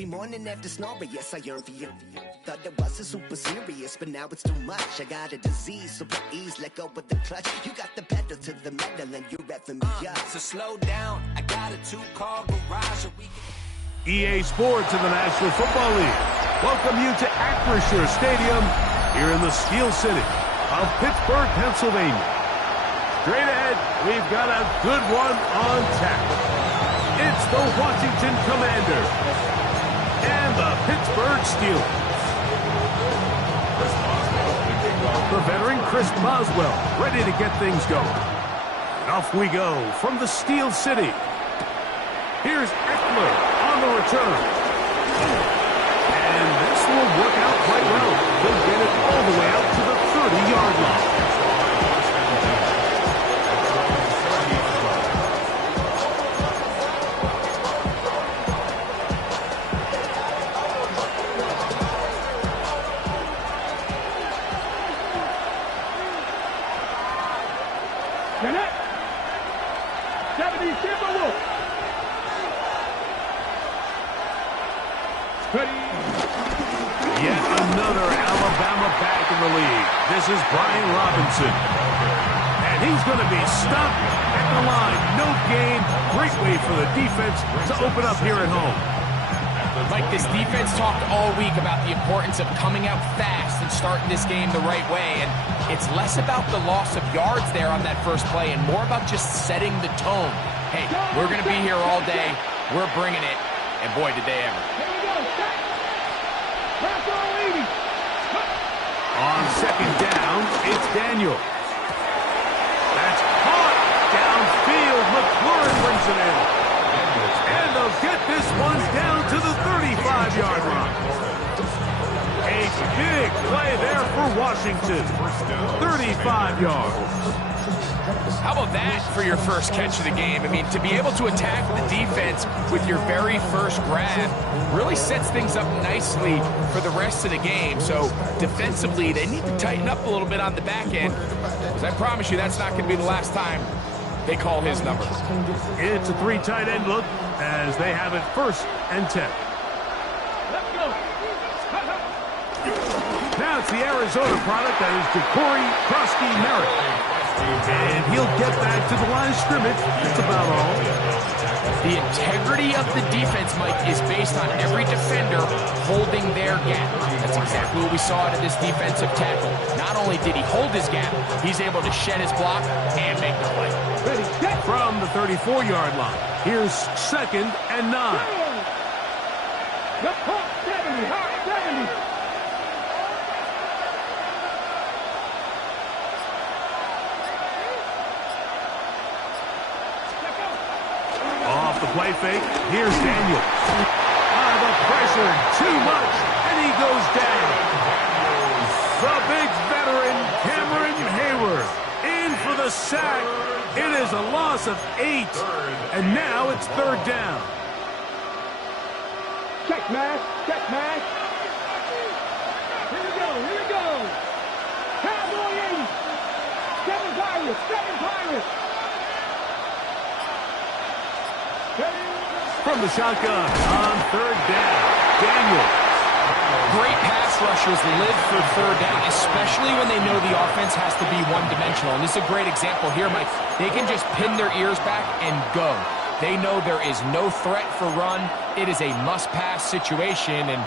every morning after snoring, yes, I yearn for you. Thought it wasn't super serious, but now it's too much. I got a disease, so please let go with the clutch. You got the pedal to the metal and you're reffing me up. So slow down, I got a 2-car garage. EA Sports in the National Football League welcome you to Acrisure Stadium here in the Steel City of Pittsburgh, Pennsylvania. Straight ahead, we've got a good one on tap. It's the Washington Commanders and the Pittsburgh Steelers. The veteran Chris Boswell ready to get things going. And off we go from the Steel City. Here's Eckler on the return. And this will work out quite well. He'll get it all the way out to the 30-yard line. Yet another Alabama back in the league. This is Brian Robinson. And he's going to be stopped at the line. No gain. Great way for the defense to open up here at home. Mike, this defense talked all week about the importance of coming out fast and starting this game the right way. And it's less about the loss of yards there on that first play and more about just setting the tone. Hey, we're going to be here all day. We're bringing it. And boy, did they ever. On second down, it's Daniel. That's caught downfield. McLaurin brings it in. And they'll get this one down to the 35-yard line. A big play there for Washington. 35 yards. How about that for your first catch of the game? I mean, to be able to attack the defense with your very first grab really sets things up nicely for the rest of the game. So defensively, they need to tighten up a little bit on the back end, because I promise you that's not going to be the last time they call his number. It's a 3 tight end look as they have it 1st and 10. Let's go. Now it's the Arizona product that is Ja'Cory Krosky-Merritt. And he'll get back to the line of scrimmage. That's about all. The integrity of the defense, Mike, is based on every defender holding their gap. That's exactly what we saw out of this defensive tackle. Not only did he hold his gap, he's able to shed his block and make the play. From the 34-yard line, here's 2nd and 9. The pump 70, hot 70. Off the play fake, here's Daniel. The pressure, too much, and he goes down. The big veteran, Cameron Hayward, in for the sack. It is a loss of 8, and now it's 3rd down. Check, man. Check, man. Here we go. Here we go. Cowboy 80. 7 Pirates. 7 Pirates. From the shotgun on 3rd down, Daniel. Great pass rushers live for 3rd down, especially when they know the offense has to be one-dimensional. And this is a great example here, Mike. They can just pin their ears back and go. They know there is no threat for run. It is a must-pass situation. And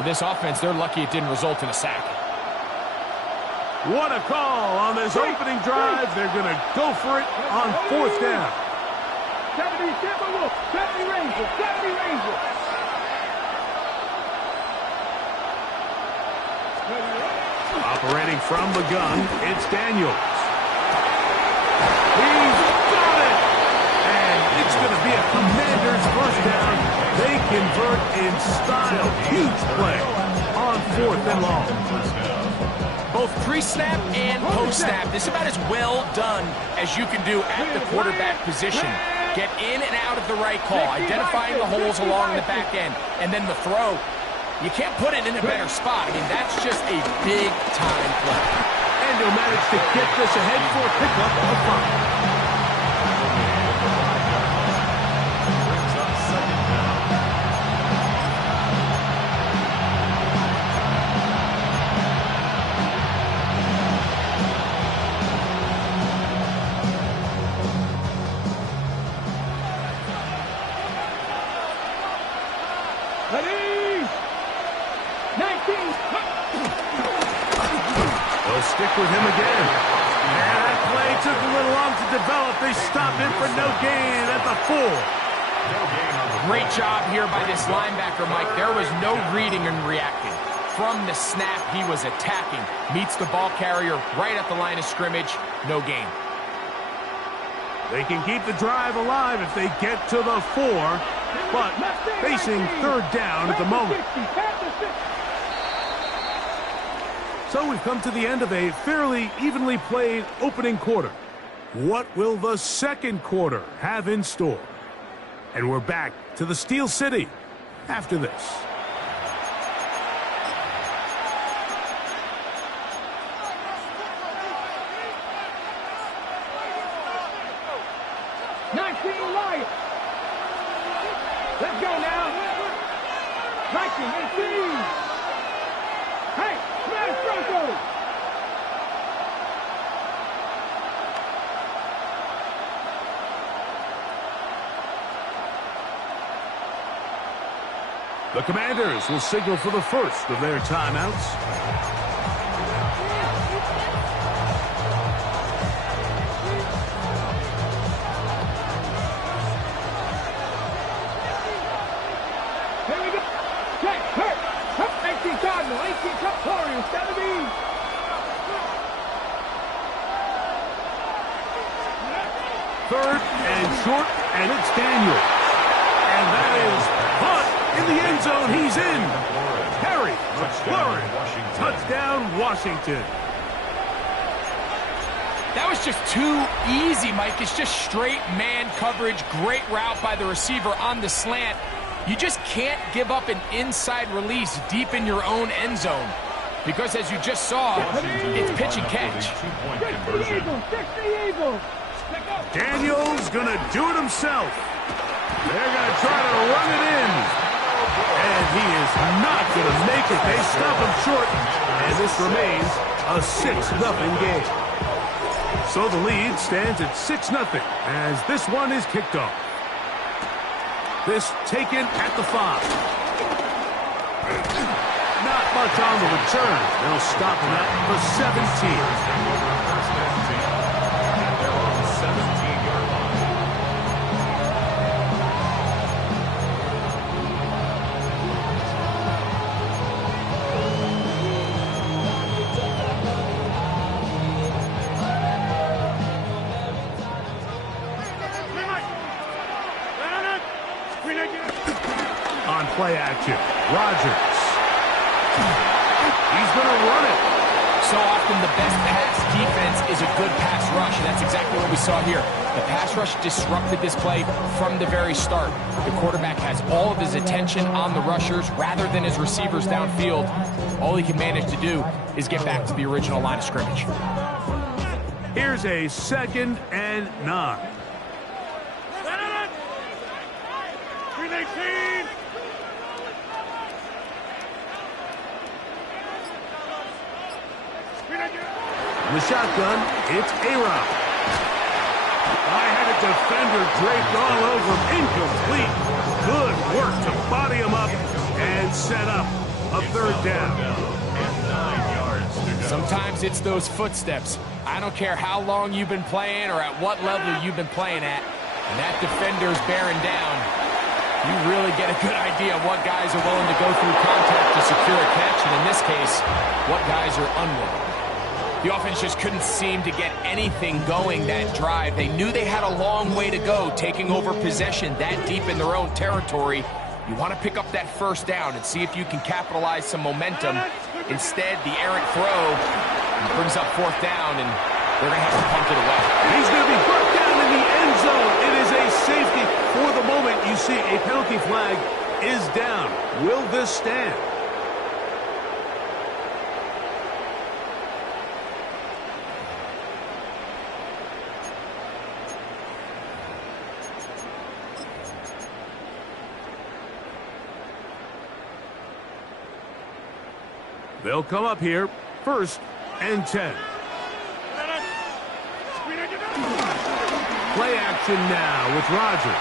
for this offense, they're lucky it didn't result in a sack. What a call on this opening drive. They're going to go for it on 4th down. 70 Timberwolves, 70 Rangers, 70 Rangers. Operating from the gun, it's Daniels. He's got it! And it's going to be a Commanders 1st down. They convert in style. Huge play on 4th and long. Both pre-snap and post-snap, this is about as well done as you can do at the quarterback position. Get in and out of the right call, identifying the holes along the back end, and then the throw. You can't put it in a better spot. I mean, that's just a big-time play. And he'll manage to get this ahead for a pickup of 5. stick with him again. And that play took a little long to develop. They stopped it for no gain at the 4. Great job here by this linebacker, Mike. There was no reading and reacting. From the snap, he was attacking. Meets the ball carrier right at the line of scrimmage. No gain. They can keep the drive alive if they get to the 4, but facing 3rd down at the moment. So we've come to the end of a fairly evenly played opening quarter. What will the second quarter have in store? And we're back to the Steel City after this. Let's go now. 19, 18. Hey, smash Broncos. The Commanders will signal for the first of their timeouts. Third and short, and it's Daniel. And that is Hunt in the end zone. He's in. Harry McLaurin. Touchdown, Washington. That was just too easy, Mike. It's just straight man coverage. Great route by the receiver on the slant. You just can't give up an inside release deep in your own end zone. Because as you just saw, it's pitch and catch. Daniel's going to do it himself. They're going to try to run it in. And he is not going to make it. They stop him short. And this remains a 6-0 game. So the lead stands at 6-0 as this one is kicked off. This taken at the 5. Not much on the return. They'll stop him at the 17. On play action, Rodgers. He's going to run it. So often the best pass defense is a good pass rush, and that's exactly what we saw here. The pass rush disrupted this play from the very start. The quarterback has all of his attention on the rushers rather than his receivers downfield. All he can manage to do is get back to the original line of scrimmage. Here's a 2nd and 9. In the shotgun, it's A-Rob. I had a defender draped all over him. Incomplete. Good work to body him up and set up a 3rd down. Sometimes it's those footsteps. I don't care how long you've been playing or at what level you've been playing at. And that defender's bearing down. You really get a good idea of what guys are willing to go through contact to secure a catch, and in this case, what guys are unwilling. The offense just couldn't seem to get anything going that drive. They knew they had a long way to go, taking over possession that deep in their own territory. You want to pick up that 1st down and see if you can capitalize some momentum. Instead, the errant throw brings up 4th down, and they're going to have to punt it away. He's going to be brought down in the end zone. It is a safety. For the moment, you see a penalty flag is down. Will this stand? They'll come up here, 1st and 10. Play action now with Rodgers.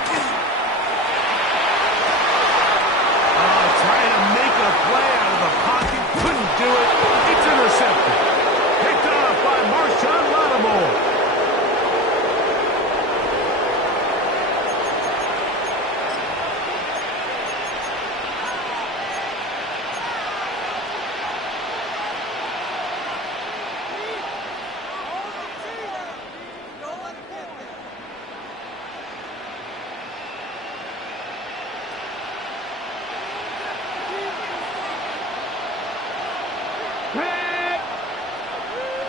Trying to make a play out of the pocket. Couldn't do it. It's intercepted. Picked off goal. Red.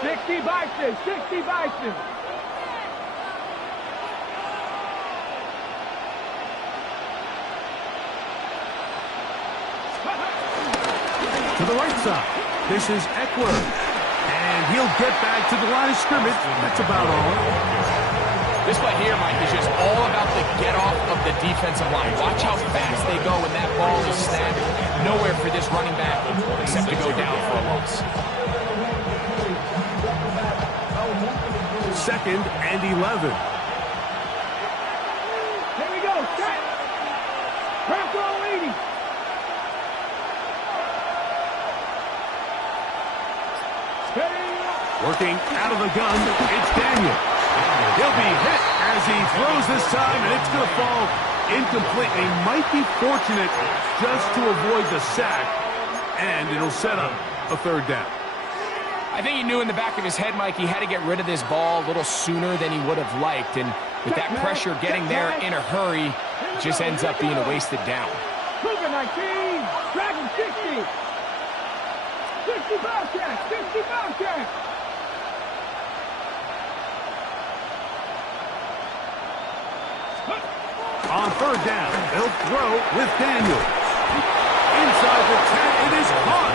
60 Bison, 60 Bison. To the right side. This is Eckler. And he'll get back to the line of scrimmage. That's about all. This play here, Mike, is just all about the get-off of the defensive line. Watch how fast they go when that ball is snapped. Nowhere for this running back except to go down for a loss. 2nd and 11. Here we go, set. Press all 80. Working out of the gun, it's Daniel. He'll be hit as he throws this time, and it's going to fall incomplete. He might be fortunate just to avoid the sack, and it'll set up a 3rd down. I think he knew in the back of his head, Mike, he had to get rid of this ball a little sooner than he would have liked. And with that pressure getting there in a hurry, it just ends up being a wasted down. Cougar 19, Dragon 60. 60 Bobcats, 60 Bobcats. On 3rd down, they'll throw with Daniel. Inside the 10, it is caught.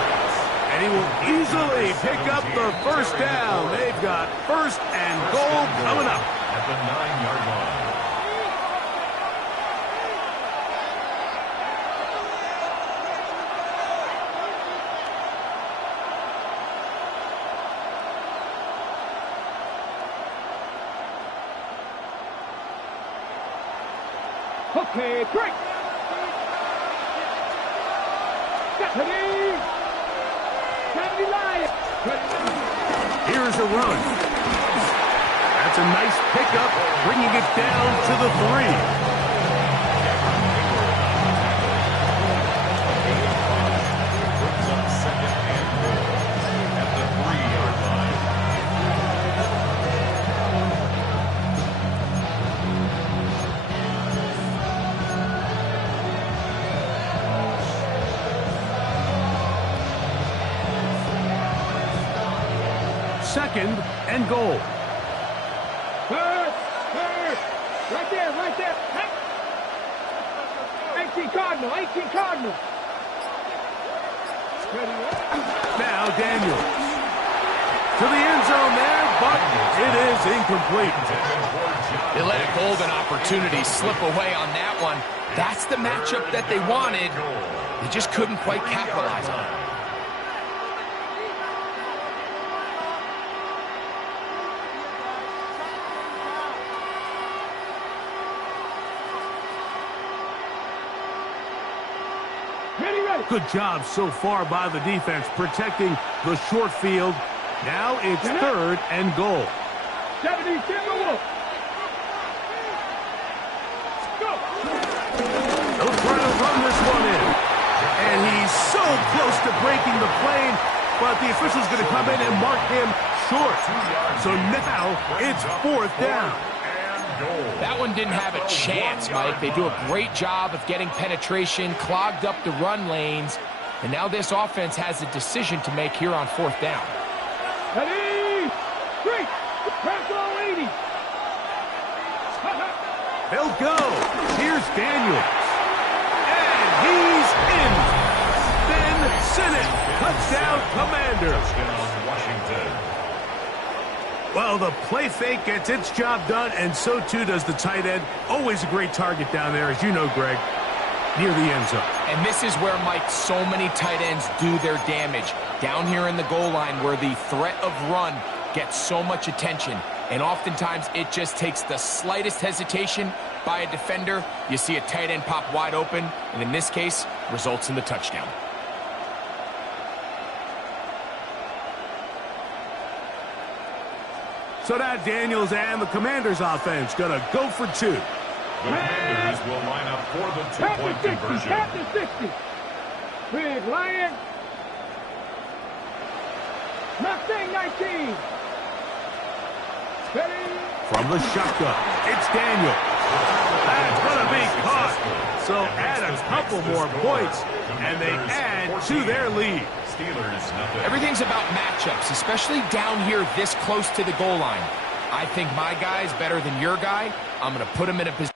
And he will easily pick up the 1st down. They've got 1st and goal coming up. At the 9-yard line. Okay, break. Stephanie. 70 Lions. Here's a run. That's a nice pickup, bringing it down to the 3. Brings up 2nd and goal at the 3-yard line. Second and goal. First. Right there, right there. 18 Cardinal, 18 Cardinal. Now Daniels. To the end zone there, but it is incomplete. They let a golden opportunity slip away on that one. That's the matchup that they wanted. They just couldn't quite capitalize on it. Good job so far by the defense protecting the short field. Now it's 3rd and goal. 70 Timberwolves. Go. They'll try to run this one in. And he's so close to breaking the plane, but the official's going to come in and mark him short. So now it's 4th down. That one didn't have a chance, Mike. They do a great job of getting penetration, clogged up the run lanes, and now this offense has a decision to make here on 4th down. Ready? 3. Press all 80. They'll go. Here's Daniels. And he's in. Ben Sinnott. Touchdown, Commanders. Washington. Well, the play fake gets its job done, and so too does the tight end. Always a great target down there, as you know, Greg, near the end zone. And this is where, Mike, so many tight ends do their damage. Down here in the goal line where the threat of run gets so much attention. And oftentimes it just takes the slightest hesitation by a defender. You see a tight end pop wide open, and in this case, results in the touchdown. So now Daniels and the Commanders offense going to go for two. The Commanders will line up for the two-point conversion. Tap to 60. Big Lion. Mustang 19. Steady. From the shotgun, it's Daniels. That's going to be caught. So add a couple more points, and they add to their lead. Steelers, nothing. Everything's about matchups, especially down here this close to the goal line. I think my guy's better than your guy. I'm going to put him in a position.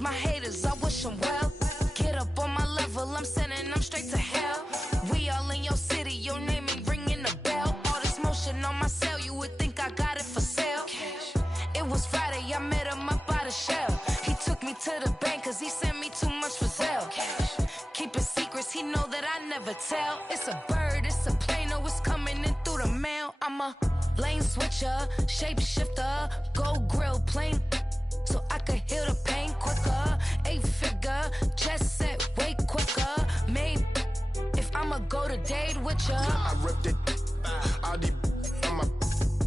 My haters, I wish them well. Get up on my level, I'm sending them straight to hell. We all in your city, your name ain't ringing a bell. All this motion on my cell, you would think I got it for sale. It was Friday, I met him up by the shell. He took me to the bank cause he sent me too much for Zelle. Keeping secrets, he know that I never tell. It's a bird, it's a plane, oh it's coming in through the mail. I'm a lane switcher, shapeshifter, go grill plane. So I could heal the pain quicker. 8-figure, just set way quicker. Maybe if I'ma go to date with ya. I ripped it. All these on my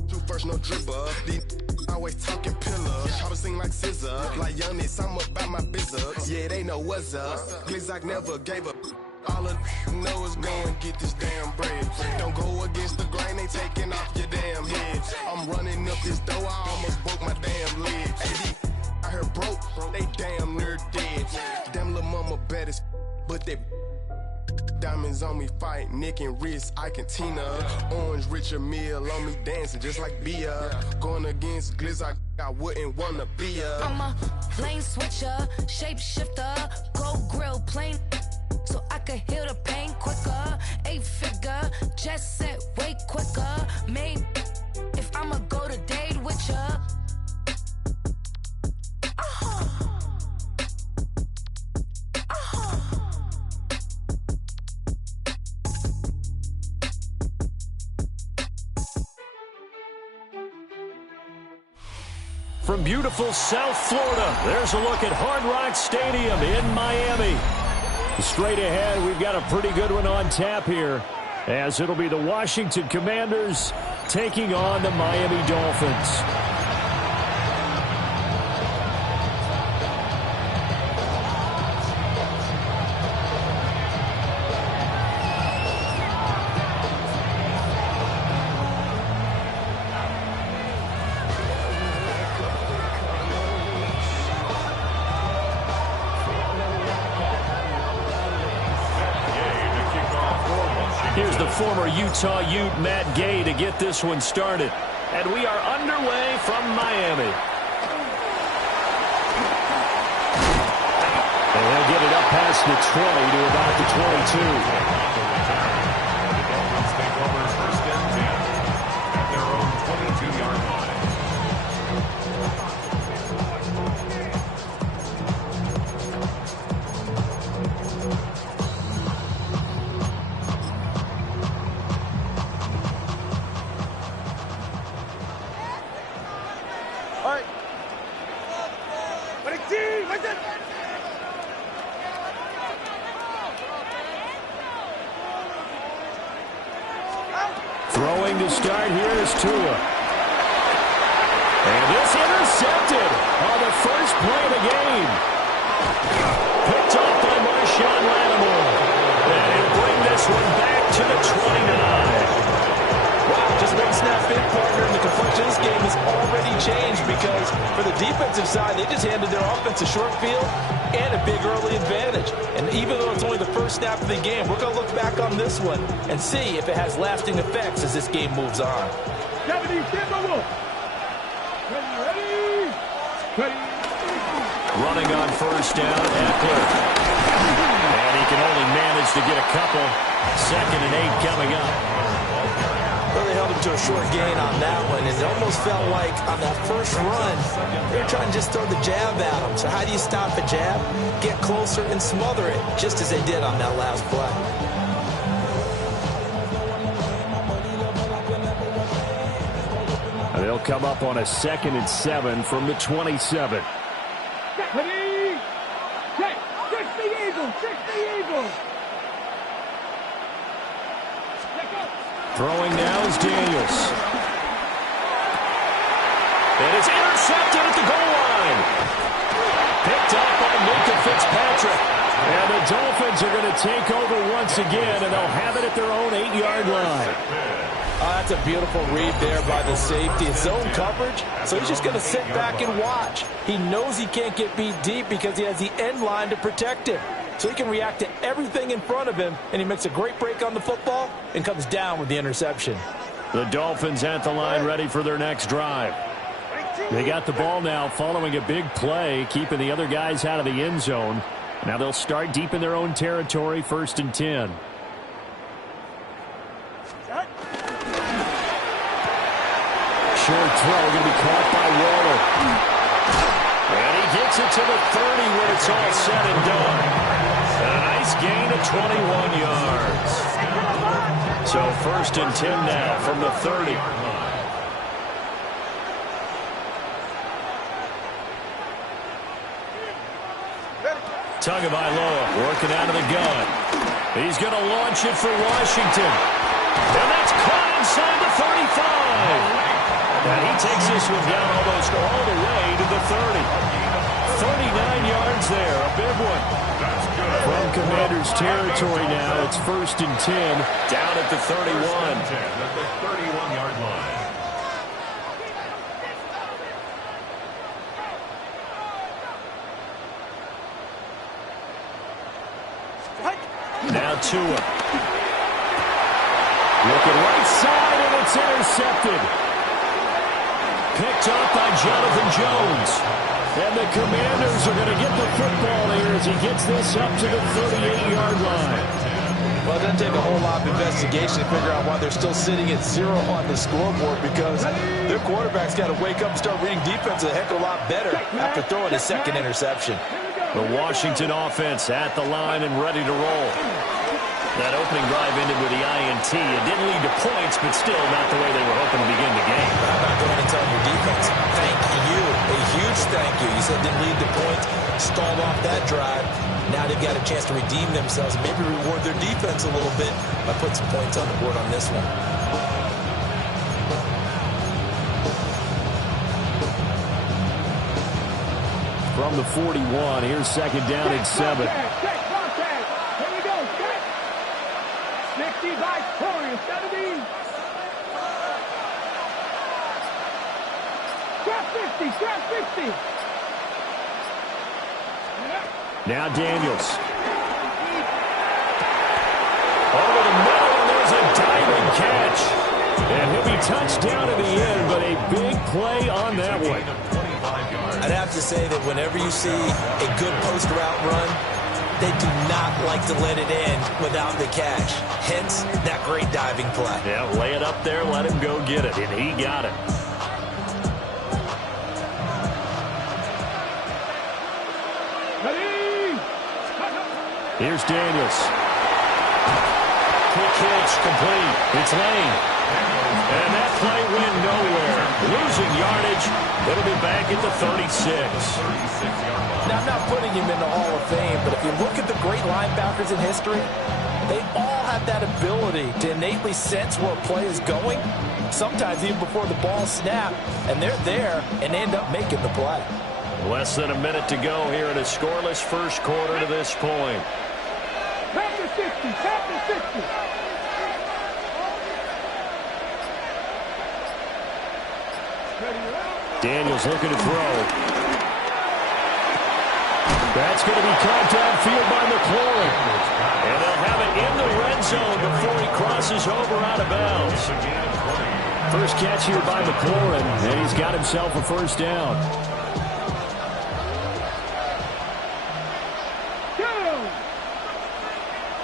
two first no dribble. These always talking pillars. Try to sing like scissor. Like Giannis, I'm about my business. Yeah, they know what's up. Glizak never gave up. All of know is going get this damn bread. Don't go against the grain, they taking off your damn head. I'm running up this door, I almost broke my damn leg. AD, I heard broke, they damn near dead. Damn little mama bad as but they diamonds on me fight, Nick and wrist, I can Tina. Orange Richard Mill on me dancing just like Bia. Going against Glizak, I wouldn't wanna be a. I'm a lane switcher, shapeshifter, go grill plane. So I could heal the pain quicker. 8-figure, just set way quicker. Maybe if I'ma go to date with ya. From beautiful South Florida, there's a look at Hard Rock Stadium in Miami. Straight ahead, we've got a pretty good one on tap here, as it'll be the Washington Commanders taking on the Miami Dolphins. Here's the former Utah Ute, Matt Gay, to get this one started. And we are underway from Miami. And they'll get it up past the 20 to about the 22. The Dolphins take over first and 10 at their own 22-yard line. Throwing to start here is Tua. And it's intercepted on the first play of the game. Picked off by Marshawn Lattimore. And he'll bring this one back to the 29. Wow, just one snap in, partner, and the complexion of this game has already changed because for the defensive side, they just handed their offense a short field and a big early advantage. And even though it's only the first snap of the game, we're going to look back on this one and see if it has lasting effects as this game moves on. Ready. Running on first down, Eckler. And he can only manage to get a couple. 2nd and 8 coming up. Well, they held him to a short gain on that one, and it almost felt like on that first run, they were trying to just throw the jab at him. So how do you stop a jab? Get closer and smother it, just as they did on that last play. They'll come up on a 2nd and 7 from the 27. Ready? Set. 60 Eagles. 60 Eagles. Throwing now is Daniels. And it's intercepted at the goal line. Picked up by Minka Fitzpatrick. And the Dolphins are going to take over once again, and they'll have it at their own 8-yard line. That's a beautiful read there by the safety. It's zone coverage, so he's just going to sit back and watch. He knows he can't get beat deep because he has the end line to protect him. So he can react to everything in front of him, and he makes a great break on the football and comes down with the interception. The Dolphins at the line ready for their next drive. They got the ball now following a big play, keeping the other guys out of the end zone. Now they'll start deep in their own territory, 1st and 10. Short throw going to be caught by Waller. And he gets it to the 30 when it's all said and done. And a nice gain of 21 yards. So 1st and 10 now from the 30. Tagovailoa working out of the gun. He's going to launch it for Washington. And that's caught inside the 35. And he takes this one down almost all the way to the 30. 39 yards there, a big one. From Commanders territory now, it's 1st and 10, down at the 31. At the 31-yard line. Now Tua. Looking right side, and it's intercepted. Picked up by Jonathan Jones. And the Commanders are going to get the football here as he gets this up to the 38-yard line. Well, it doesn't take a whole lot of investigation to figure out why they're still sitting at 0 on the scoreboard, because their quarterback's got to wake up and start reading defense a heck of a lot better after throwing his 2nd interception. The Washington offense at the line and ready to roll. That opening drive ended with the INT. It didn't lead to points, but still not the way they were hoping to begin the game. I'm not going to tell your defense, thank you. A huge thank you. You said it didn't lead to points, stalled off that drive. Now they've got a chance to redeem themselves, maybe reward their defense a little bit by putting some points on the board on this one. From the 41, here's 2nd down and 7. 60 by 40, 70. Trap 50, trap 50. Now Daniels. Over the middle, and there's a diving catch. And he'll be touched down in the end, but a big play on that one. I'd have to say that whenever you see a good post route run, they do not like to let it end without the catch. Hence, that great diving play. Yeah, lay it up there, let him go get it, and he got it. Ready? Here's Daniels. Quick hitch, complete. It's Lane. And that play went nowhere. Losing yardage. It'll be back at the 36. Now, I'm not putting him in the Hall of Fame, but if you look at the great linebackers in history, they all have that ability to innately sense where a play is going, sometimes even before the ball snapped, and they're there and end up making the play. Less than a minute to go here in a scoreless first quarter to this point. Tap to 60, tap to 60. Daniels looking to throw. That's going to be caught downfield by McLaurin. And they'll have it in the red zone before he crosses over out of bounds. First catch here by McLaurin, and he's got himself a first down.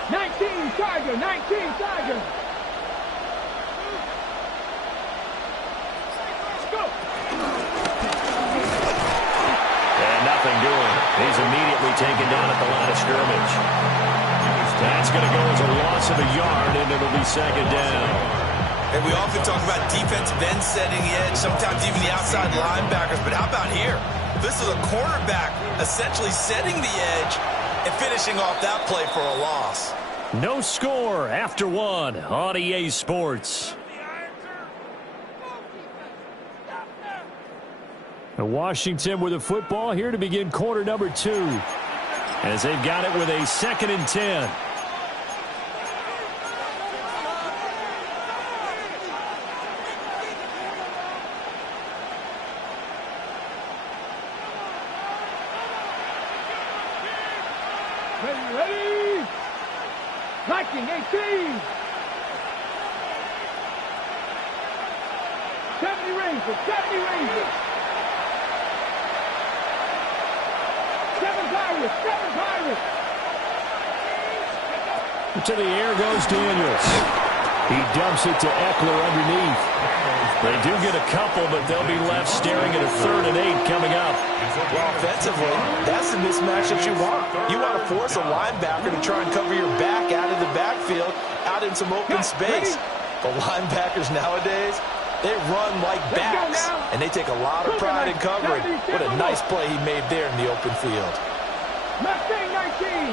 19 Tiger, 19 Tiger. Nothing doing. He's immediately taken down at the line of scrimmage. That's going to go as a loss of a yard, and it'll be second down. And we often talk about defensive ends setting the edge, sometimes even the outside linebackers. But how about here? This is a cornerback essentially setting the edge and finishing off that play for a loss. No score after one on EA Sports. And Washington with the football here to begin quarter number 2. As they've got it with a 2nd and 10. Ready? Liking 18. 70 Rangers, 70 Rangers. 7 Pirates, 7 Pirates. To the air goes Daniels. He dumps it to Eckler underneath. They do get a couple, but they'll be left staring at a 3rd and 8 coming up. Well, offensively, that's the mismatch that you want. You want to force a linebacker to try and cover your back out of the backfield, out in some open space. The linebackers nowadays, they run like backs, and they take a lot of pride in covering. What a nice play he made there in the open field. Mustang 19.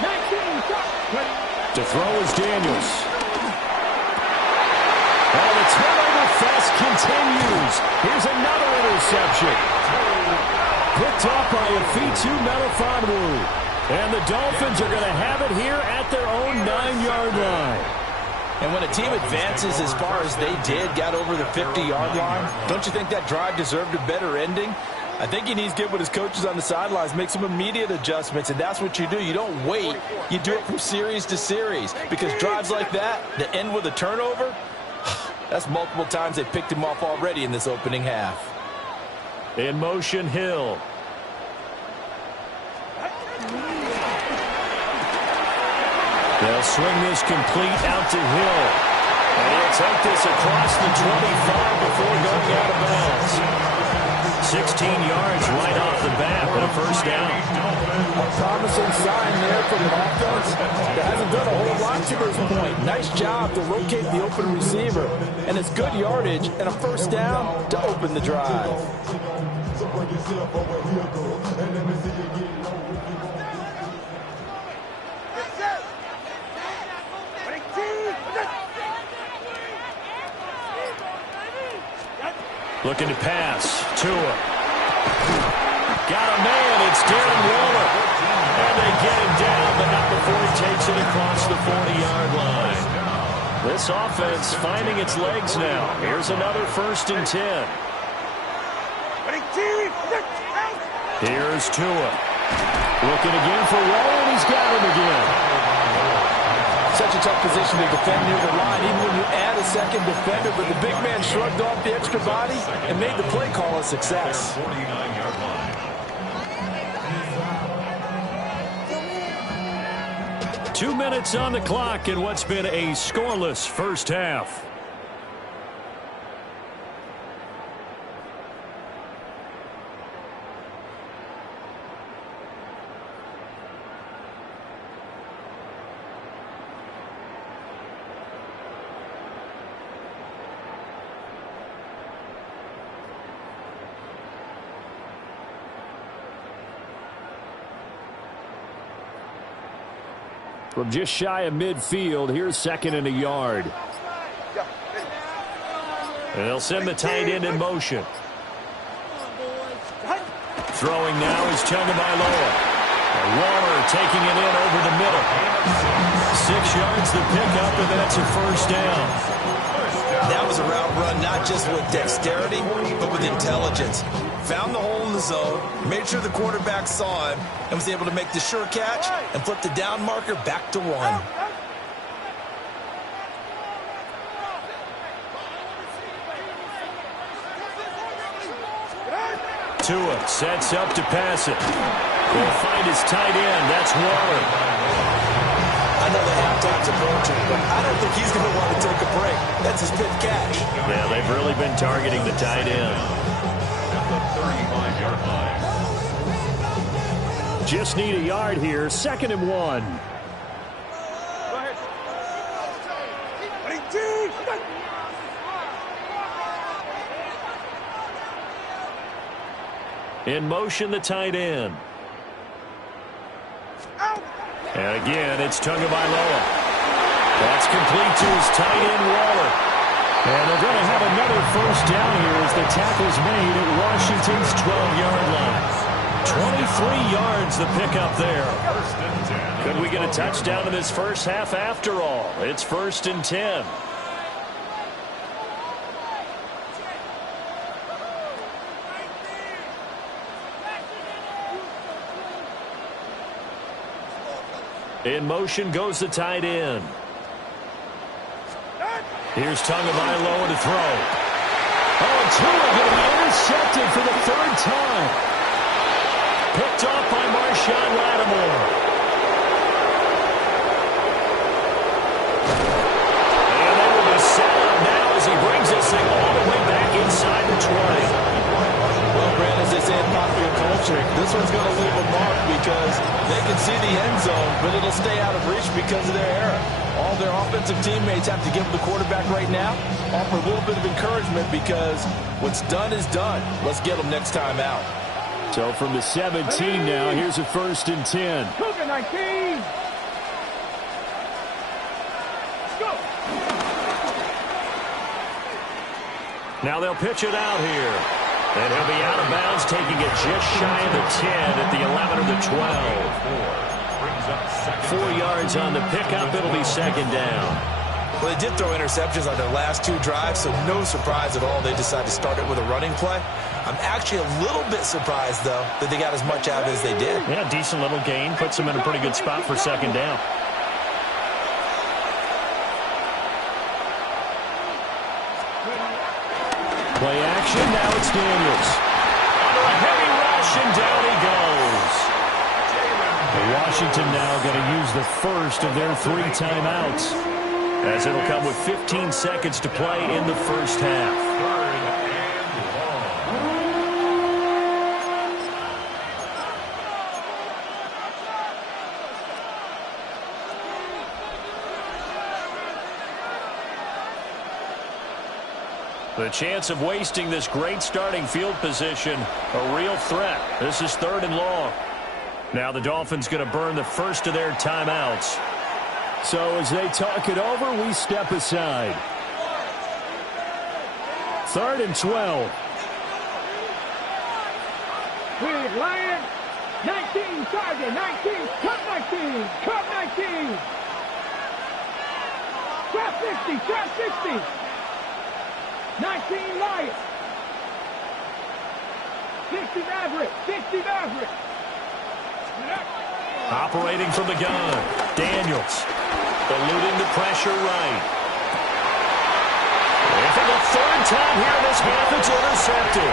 19, stop. To throw is Daniels. And the turnover fest continues. Here's another interception. Picked up by Afitu Melifonwu. And the Dolphins are going to have it here at their own 9-yard line. And when a team advances as far as they did, got over the 50-yard line, don't you think that drive deserved a better ending? I think he needs to get with his coaches on the sidelines, make some immediate adjustments, and that's what you do. You don't wait. You do it from series to series, because drives like that that end with a turnover, that's multiple times they picked him off already in this opening half. In motion, Hill. They'll swing this complete out to Hill. And he'll take this across the 25 before going out of bounds. 16 yards right off the bat, and a first down. A promising sign there from an offense that hasn't done a whole lot to this point. Nice job to locate the open receiver, and it's good yardage and a first down to open the drive. Looking to pass. Tua. Got a man. It's Darren Waller. And they get him down, but not before he takes it across the 40-yard line. This offense finding its legs now. Here's another 1st and 10. Here's Tua. Looking again for Waller, and he's got him again. Such a tough position to defend near the line, even when you add a second defender, but the big man shrugged off the extra body and made the play call a success. 49-yard line. 2 minutes on the clock in what's been a scoreless first half. From just shy of midfield, here's 2nd and a yard. And they'll send the tight end in motion. Throwing now is Tagovailoa. Waller taking it in over the middle. 6 yards the pickup, and that's a first down. That was a route run not just with dexterity, but with intelligence. Found the hole in the zone, made sure the quarterback saw him, and was able to make the sure catch and flip the down marker back to 1. Tua sets up to pass it. He'll find his tight end. That's Waller. I know the halftime's approaching, but I don't think he's going to want to take a break. That's his 5th catch. Yeah, they've really been targeting the tight end. At the 35-yard line. Just need a yard here. 2nd and 1. Go ahead. In motion, the tight end. And again, it's Tagovailoa. That's complete to his tight end, Waller. And they're going to have another first down here as the tackle's made at Washington's 12-yard line. 23 yards the pickup there. Could we get a touchdown in this first half after all? It's 1st and 10. In motion goes the tight end. Here's Tagovailoa to throw. Oh, Tua going to be intercepted for the 3rd time. Picked off by Marshawn Lattimore. And they will be set up now as he brings this thing all the way back inside the 20. Well, Brad, as they say in popular culture, this one's going to leave a mark because they can see the end zone, but it'll stay out of reach because of their error. All their offensive teammates have to give the quarterback right now, offer a little bit of encouragement because what's done is done. Let's get them next time out. So from the 17 now, here's a 1st and 10. Cougar 19. Go. Now they'll pitch it out here. And he'll be out of bounds, taking it just shy of the 10 at the 11 or the 12. 4 yards on the pickup. It'll be 2nd down. Well, they did throw interceptions on their last 2 drives, so no surprise at all they decided to start it with a running play. I'm actually a little bit surprised, though, that they got as much out of it as they did. Yeah, decent little gain. Puts them in a pretty good spot for 2nd down. Play action, now it's Daniels. Under a heavy rush, and down he goes. Washington now going to use the first of their 3 timeouts, as it'll come with 15 seconds to play in the first half. The chance of wasting this great starting field position, a real threat. This is 3rd and long. Now the Dolphins going to burn the first of their timeouts. So as they talk it over, we step aside. 3rd and 12. Big Lion. 19 target. 19. Cut 19. Cut 19. Trap 60. Trap 60. 19 Lions. 60 Maverick. 60 Maverick. Operating from the gun, Daniels. Eluding the pressure right. And for the 3rd time here in this half, it's intercepted.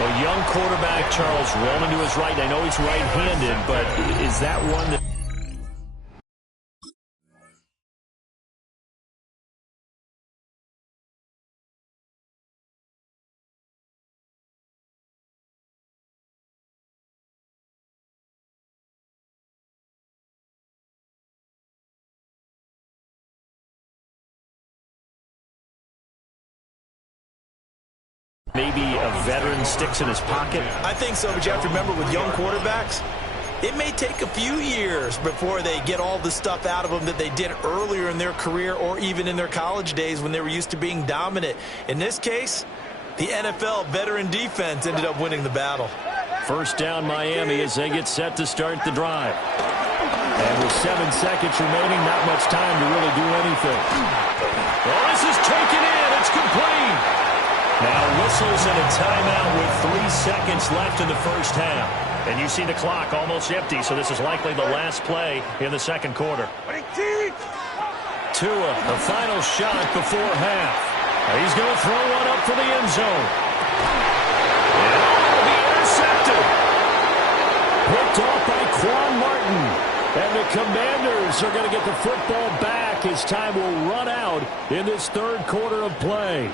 A young quarterback, Charles, rolling to his right. I know he's right-handed, but is that one that... Maybe a veteran sticks in his pocket? I think so, but you have to remember with young quarterbacks, it may take a few years before they get all the stuff out of them that they did earlier in their career or even in their college days when they were used to being dominant. In this case, the NFL veteran defense ended up winning the battle. First down Miami as they get set to start the drive. And with 7 seconds remaining, not much time to really do anything. Oh, this is taken in. It's complete. Now whistles and a timeout with 3 seconds left in the first half. And you see the clock almost empty, so this is likely the last play in the second quarter. Tua, the final shot before half. He's going to throw one up for the end zone. And it'll be intercepted. Picked off by Quan Martin. And the Commanders are going to get the football back as time will run out in this 3rd quarter of play.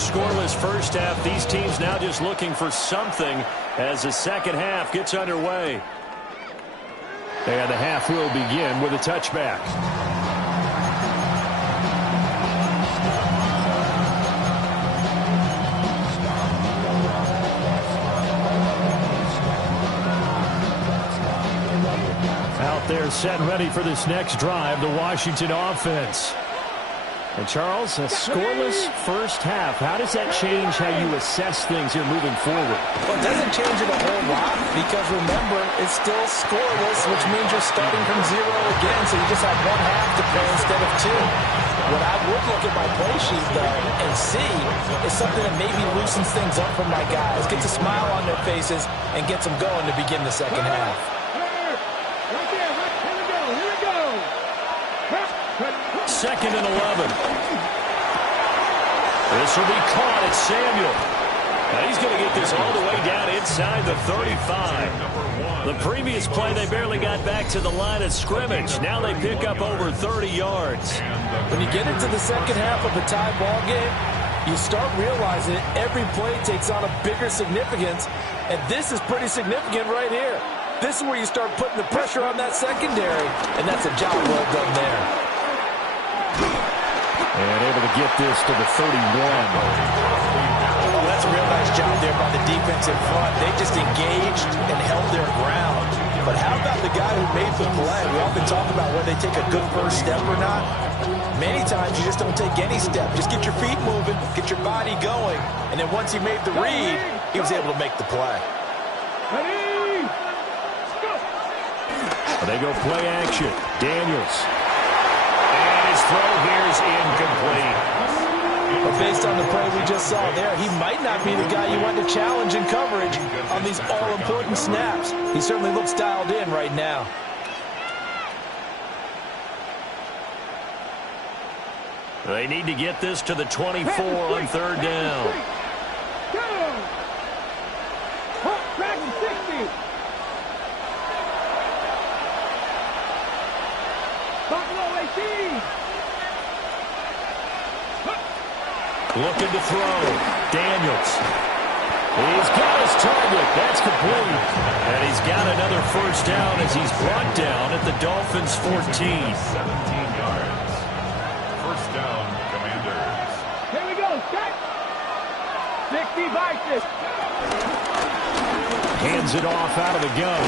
scoreless first half. These teams now just looking for something as the second half gets underway. And the half will begin with a touchback. Out there set and ready for this next drive, the Washington offense. And Charles, a scoreless first half. How does that change how you assess things here moving forward? Well, it doesn't change it a whole lot because, remember, it's still scoreless, which means you're starting from zero again, so you just have one half to play instead of two. What I would look at my play sheet, though, and see is something that maybe loosens things up for my guys, gets a smile on their faces, and gets them going to begin the second half. Second and 11. This will be caught at Samuel. Now he's going to get this all the way down inside the 35. The previous play, they barely got back to the line of scrimmage. Now they pick up over 30 yards. When you get into the second half of a tie ball game, you start realizing that every play takes on a bigger significance, and this is pretty significant right here. This is where you start putting the pressure on that secondary, and that's a job well done there. And able to get this to the 31. Oh, that's a real nice job there by the defense in front. They just engaged and held their ground. But how about the guy who made the play? We often talk about whether they take a good first step or not. Many times you just don't take any step. Just get your feet moving, get your body going. And then once he made the read, he was able to make the play. They go play action. Daniels. His throw here is incomplete. But based on the play we just saw there, he might not be the guy you want to challenge in coverage on these all-important snaps. He certainly looks dialed in right now. They need to get this to the 24 on third down. Looking to throw. Daniels. He's got his target. That's complete. And he's got another first down as he's brought down at the Dolphins' 14. 17 yards. First down, Commanders. Here we go. Set. 60-6. Hands it off out of the gun.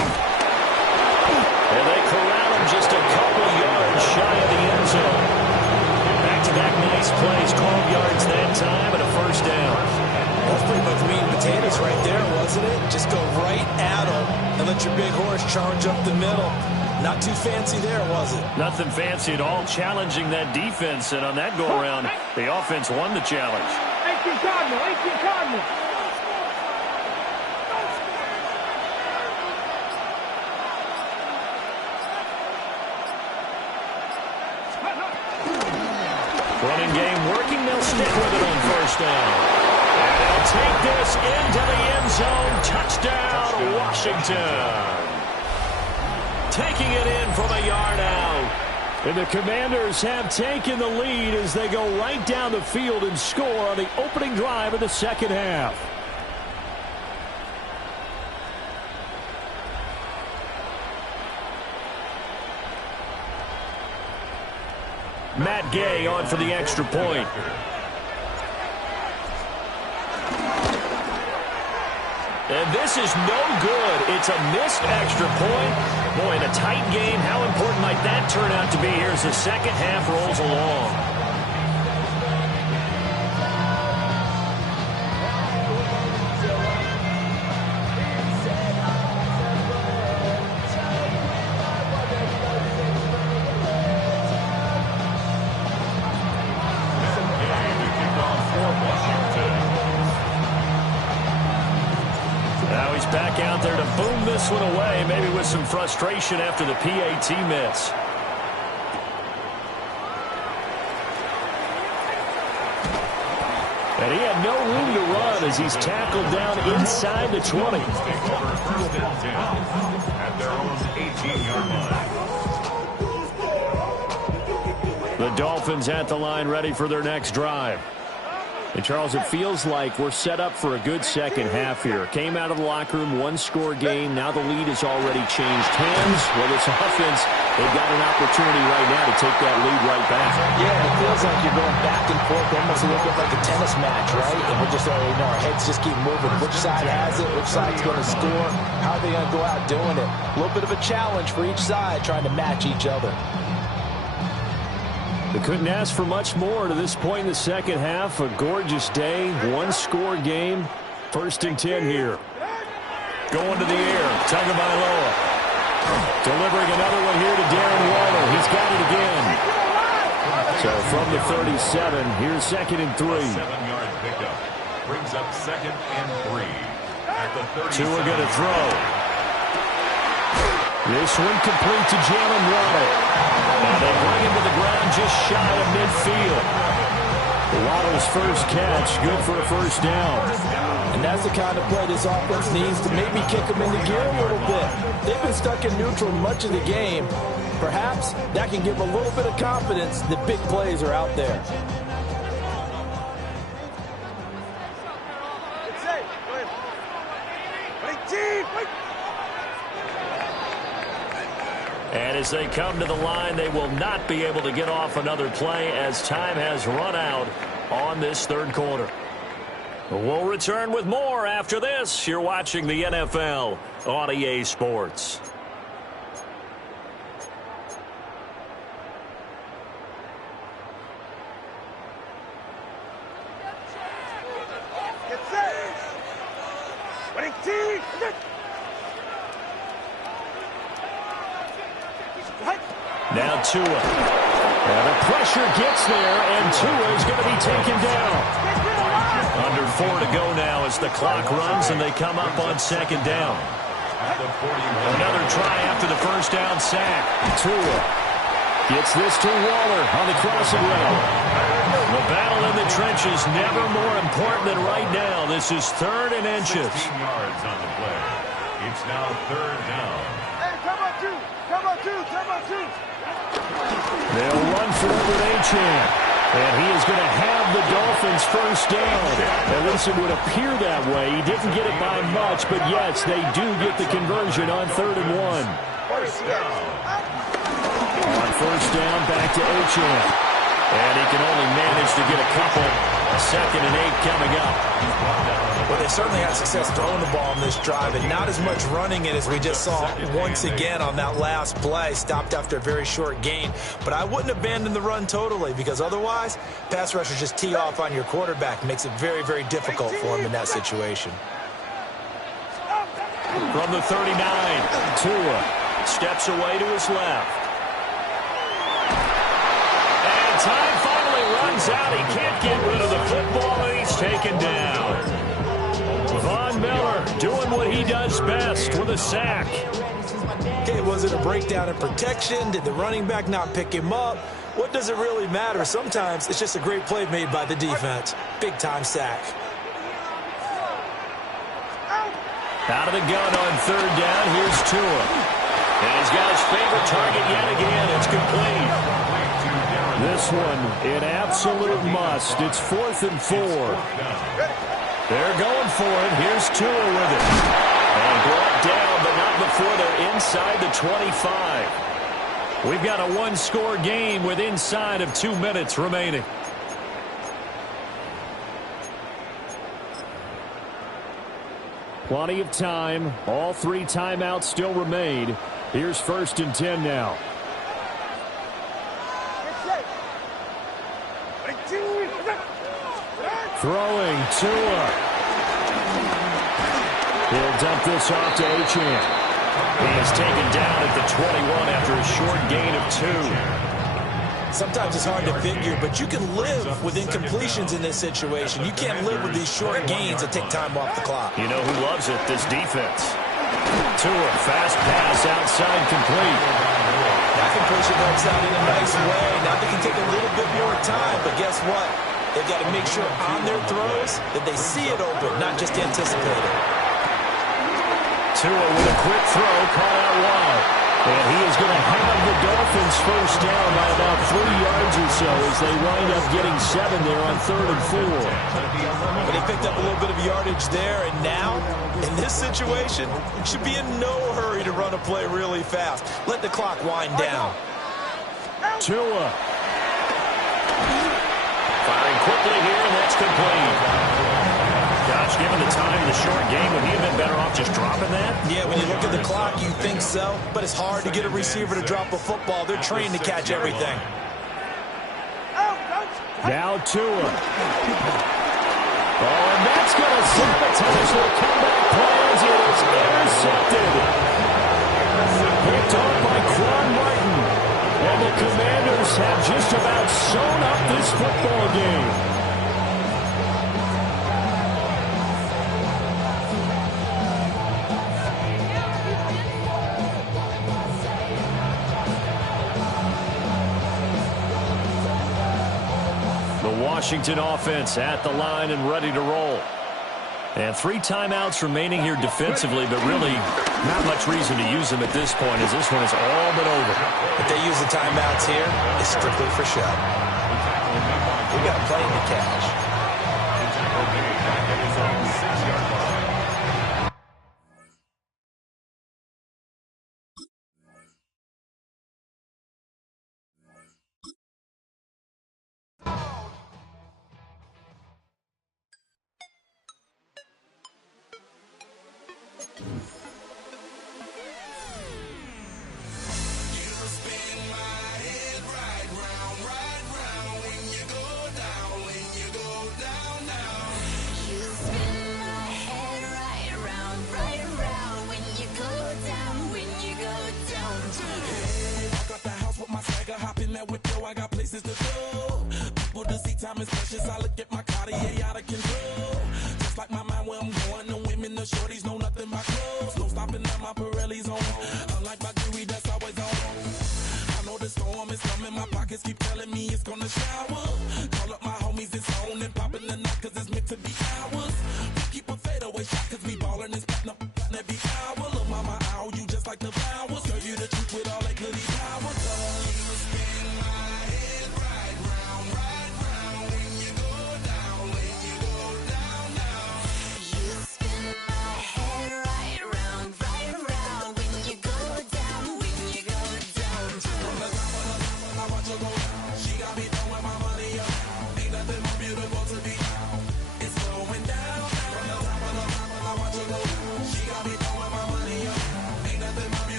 And they corral him just a couple yards shy of the end zone. Back-to-back nice plays, 12 yards that time, and a first down. That's pretty much meat and potatoes right there, wasn't it? Just go right at them and let your big horse charge up the middle. Not too fancy there, was it? Nothing fancy at all, challenging that defense, and on that go-around, the offense won the challenge. 18 Cardinal, 18 Cardinal. Running game working, they'll stick with it on first down. And they'll take this into the end zone. Touchdown, Washington. Taking it in from a yard out. And the Commanders have taken the lead as they go right down the field and score on the opening drive of the second half. Matt Gay on for the extra point. And this is no good. It's a missed extra point. Boy, in a tight game, how important might that turn out to be here as the second half rolls along? Back out there to boom this one away, maybe with some frustration after the PAT miss. And he had no room to run as he's tackled down inside the 20. First and 10 at their own 18-yard line. The Dolphins at the line ready for their next drive. And, Charles, it feels like we're set up for a good second half here. Came out of the locker room, one-score game. Now the lead has already changed hands. Well, this offense, they've got an opportunity right now to take that lead right back. Yeah, it feels like you're going back and forth, almost a little bit like a tennis match, right? And we're just, our heads just keep moving. Which side has it? Which side's going to score? How are they going to go out doing it? A little bit of a challenge for each side, trying to match each other. They couldn't ask for much more to this point in the second half. A gorgeous day, one-score game. 1st and 10 here. Going to the air, Tagovailoa. Delivering another one here to Darren Waller. He's got it again. So from the 37, here's 2nd and 3. 7-yard pickup. Brings up 2nd and 3. At the 37. Tua going to throw. This one complete to Jalen Waddle. And they bring him to the ground just shy of midfield. Waddle's first catch, good for a 1st down. And that's the kind of play this offense needs to maybe kick them into gear a little bit. They've been stuck in neutral much of the game. Perhaps that can give a little bit of confidence that big plays are out there. And as they come to the line, they will not be able to get off another play as time has run out on this 3rd quarter. We'll return with more after this. You're watching the NFL on EA Sports. Now Tua. And the pressure gets there, and Tua is going to be taken down. Under 4 to go now as the clock runs, and they come up on 2nd down. Another try after the 1st down sack. Tua gets this to Waller on the crossing route. The battle in the trenches never more important than right now. This is 3rd and inches. 16 yards on the play. It's now 3rd down. Hey, come on, 2. Come on, 2. Come on, 2. They'll run for it with Achane. And he is going to have the Dolphins' 1st down. At least it would appear that way. He didn't get it by much, but yes, they do get the conversion on 3rd and 1. On 1st down, back to Achane. And he can only manage to get a couple. 2nd and 8 coming up. Well, they certainly had success throwing the ball on this drive, and not as much running it as we just saw once again on that last play. Stopped after a very short gain. But I wouldn't abandon the run totally, because otherwise, pass rushers just tee off on your quarterback. Makes it very, very difficult for him in that situation. From the 39, Tua steps away to his left. And time finally runs out. He can't get rid of the football, and he's taken down. Von Miller doing what he does best with a sack. Okay, was it a breakdown in protection? Did the running back not pick him up? What does it really matter? Sometimes it's just a great play made by the defense. Big-time sack. Out of the gun on 3rd down, here's Tua. And he's got his favorite target yet again. It's complete. This one, an absolute must. It's 4th and 4. They're going for it. Here's Tua with it. And brought down, but not before they're inside the 25. We've got a one-score game with inside of 2 minutes remaining. Plenty of time. All 3 timeouts still remain. Here's 1st and 10 now. Throwing Tua. He'll dump this off to Achane. He is taken down at the 21 after a short gain of 2. Sometimes it's hard to figure, but you can live with incompletions in this situation. You can't live with these short gains that take time off the clock. You know who loves it? This defense. Tua, fast pass outside, complete. That completion works out in a nice way. Now they can take a little bit more time, but guess what? They've got to make sure on their throws that they see it open, not just anticipate it. Tua with a quick throw, caught out wide. And he is going to have the Dolphins first down by about 3 yards or so as they wind up getting 7 there on 3rd and 4. But he picked up a little bit of yardage there, and now, in this situation, should be in no hurry to run a play really fast. Let the clock wind down. Tua. Firing quickly here, and that's complete. Gosh, given the time, the short game, would he have been better off just dropping that? Yeah, when you look at the clock, you think so. But it's hard to get a receiver to drop a football. They're trained to catch everything. Now Tua. Oh, and that's going to sabotage their comeback plans. It is intercepted. Picked off by Quan Martin. And the Commanders have just about sewn up this football game. Washington offense at the line and ready to roll. And 3 timeouts remaining here defensively, but really not much reason to use them at this point as this one has all but over. If they use the timeouts here, it's strictly for show. We got a play to catch.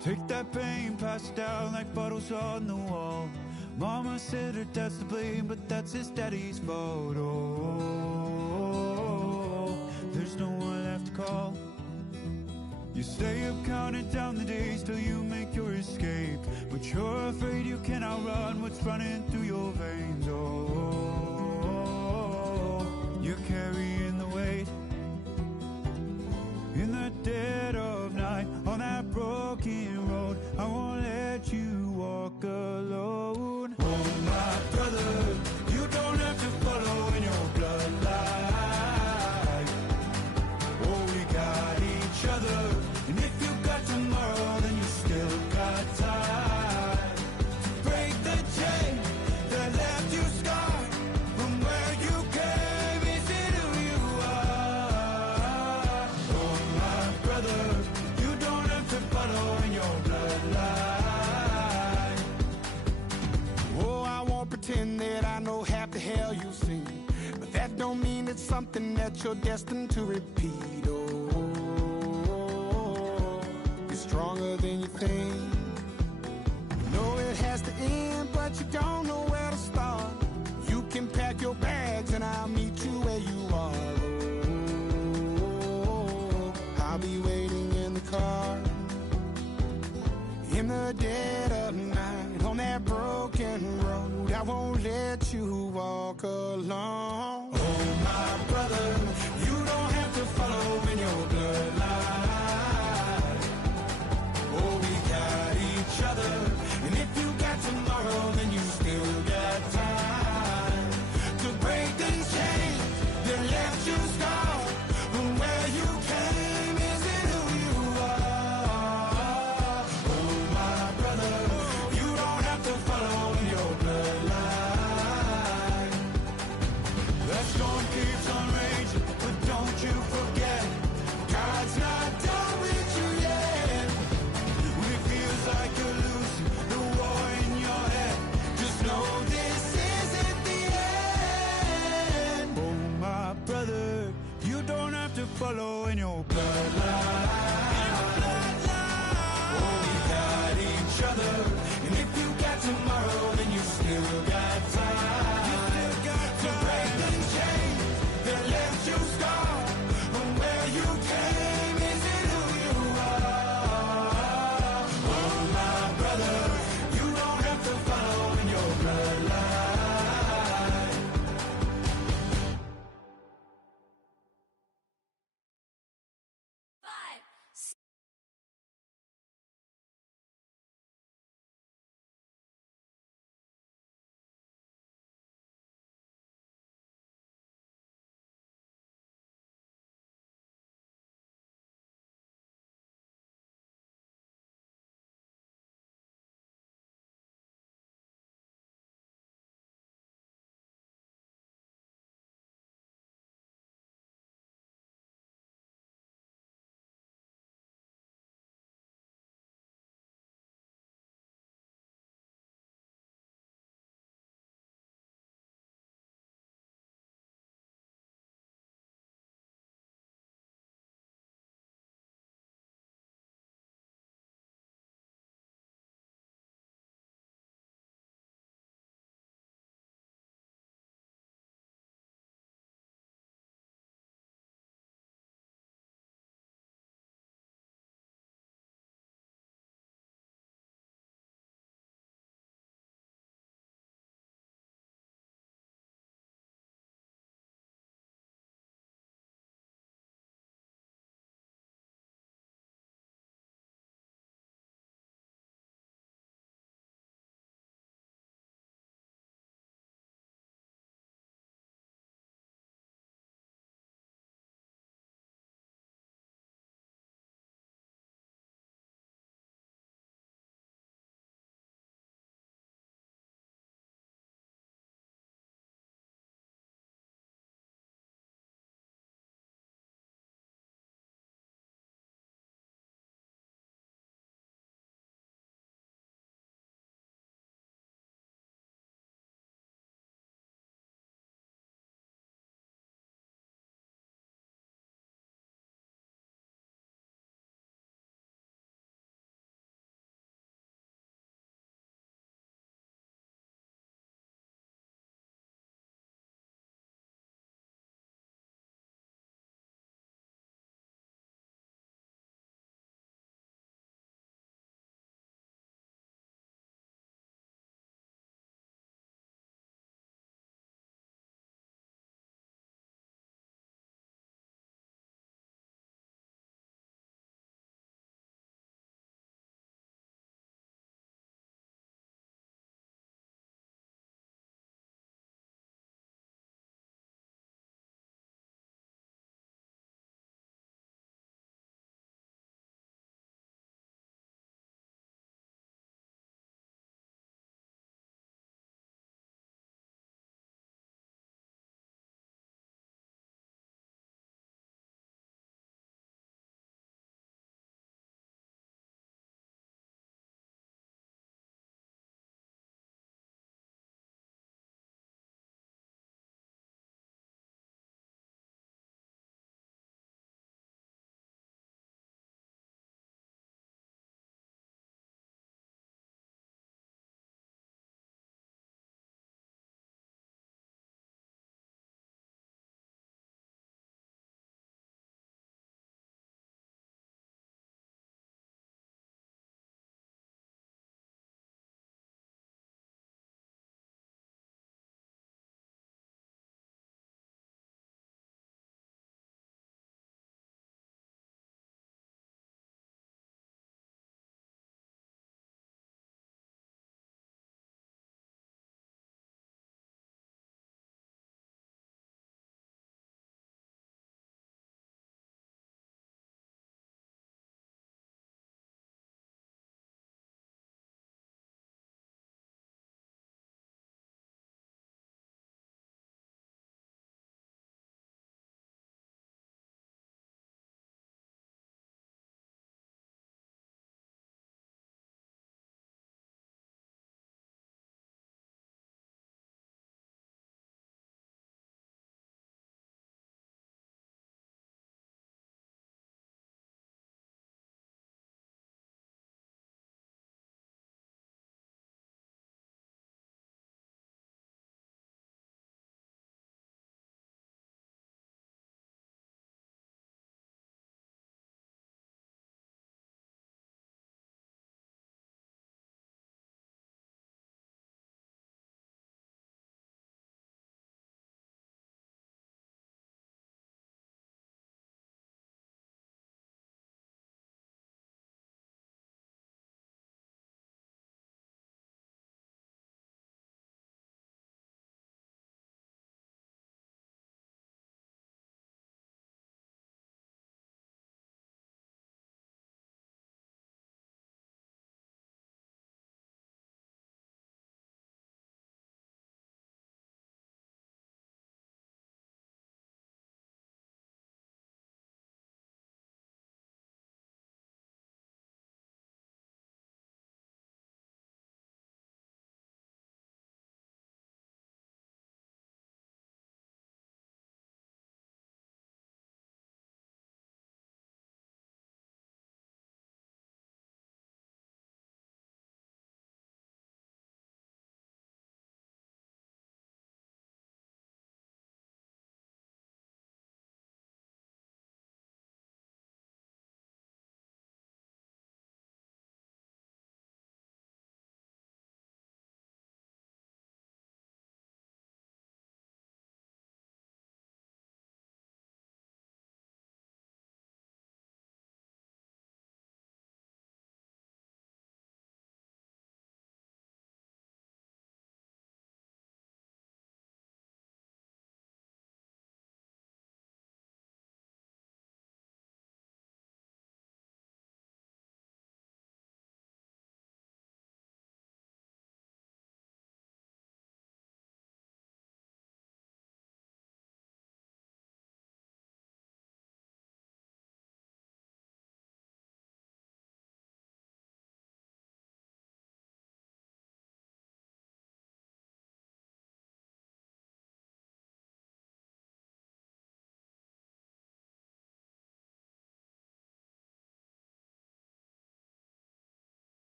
Take that pain, pass it down like bottles on the wall. Mama said her dad's to blame, but that's his daddy's fault. Oh, there's no one left to call. You stay up counting down the days till you make your escape, but you're afraid you cannot run what's running through your veins. Oh, you're carrying the weight in the dead of night on that broken road. I won't let you walk alone. Oh, my brother, you don't have to follow in your bloodline. Oh, we got each other, and if you got tomorrow, then you still got time to break the chain that left you scarred from where you came. Is it who you are? Oh, my brother, you don't have to follow in your bloodline. Oh, I won't pretend that I know half the hell you've seen, but that don't mean it's something that you're destined to repeat. Oh, you're stronger than you think. You know it has to end, but you don't know where to start. You can pack your bags and I'll meet you where you are. Oh, I'll be waiting in the car in the dead of night on that broken road. I won't let you walk alone.